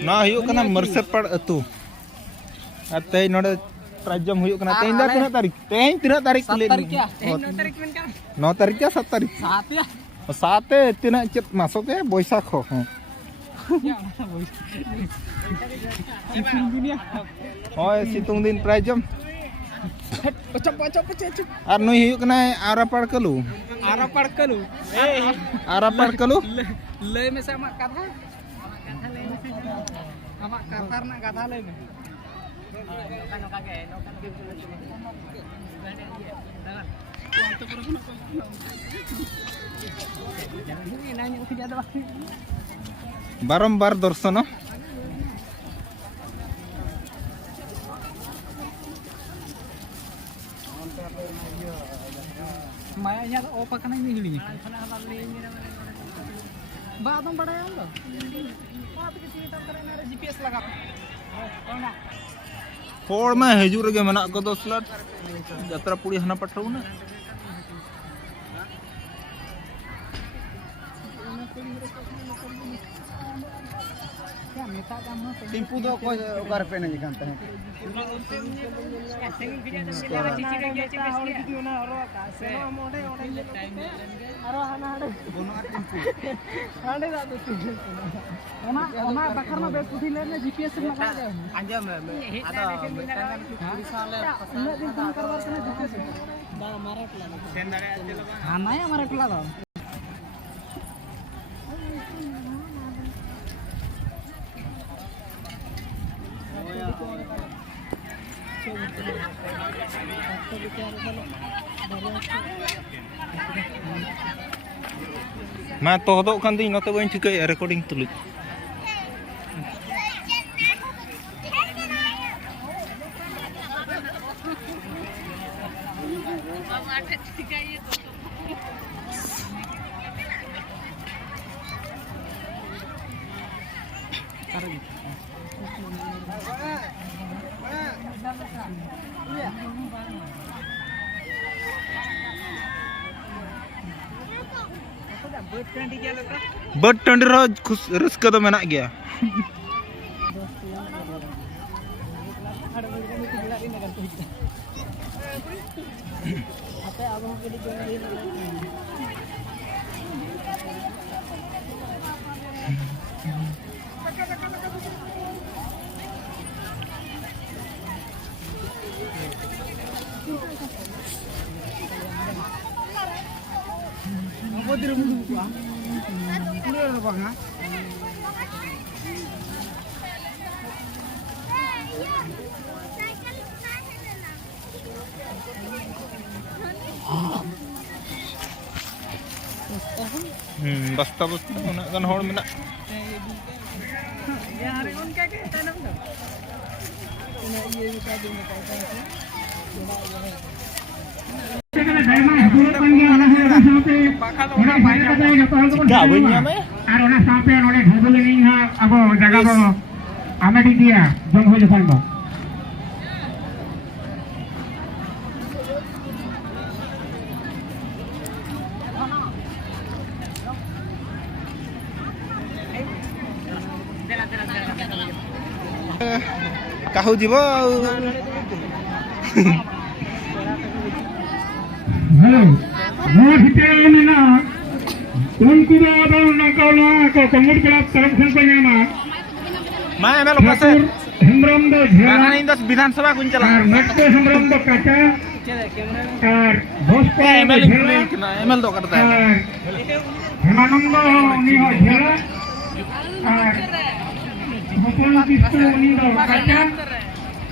ना हुई कना मरसेपड़ अतु अते नोडे प्राजम हुई कना तेन दा तीना तारीख कुली 7 तारीख क्या 9 तारीख में क्या 9 तारीख क्या 7 तारीख 7 या 7 तीना चेत मासो के बैसाख हो ओए सितुंग दिन प्राजम और नुई हुई कना आरापाड़ कलू आरापाड़ कलू ले में से अमाक कथा अमाक कथा रना कथा ले में बारंबार दर्शन माया nya opa kana ini hiling ba तुम बड़ा है तो आप किसी तरह करना जीपीएस लगा होड़ में हजूर के मना को 10 लाख यात्रा पूरी हना पटरू ना क्या मेता काम ना टिम्पू दो को ओकर पे नहीं जानते हैं जीपीएस मैं तो दो kan di nota bain juga recording tulis but टंडी खुश रस्का तो मेना गया बस्ता बस्ता उना गन होड़ मेना यार उनका क्या तनम दो ये बता दो काहू जीव हेलो मोर हितेल मेना उनको दो ना को कमुट क्लब तरफ खन पे नामा मैं एमएल ओकासे हेमरम दो झेला इन दस विधानसभा कुन चला नक्को हेमरम दो काचा और भोसपा एमएल एमएल दो करता है हेमानंद उनी हो झेला और भोसपा किसको उनी दो काचा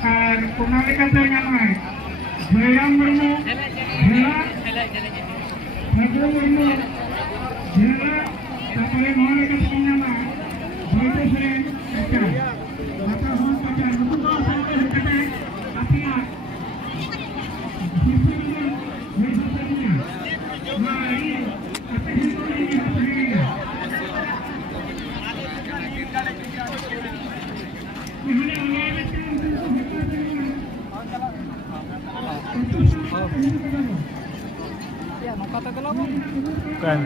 और कुनाले का तो नामा है जयराम मुर्मू झेला भद्र मुर्मू झेला तापरे मोहन का नामा भोसपा से काचा माता हो काचा नुको संकट कटे आपिया ya mau kata kalau kan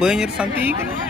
Banyak santi kan.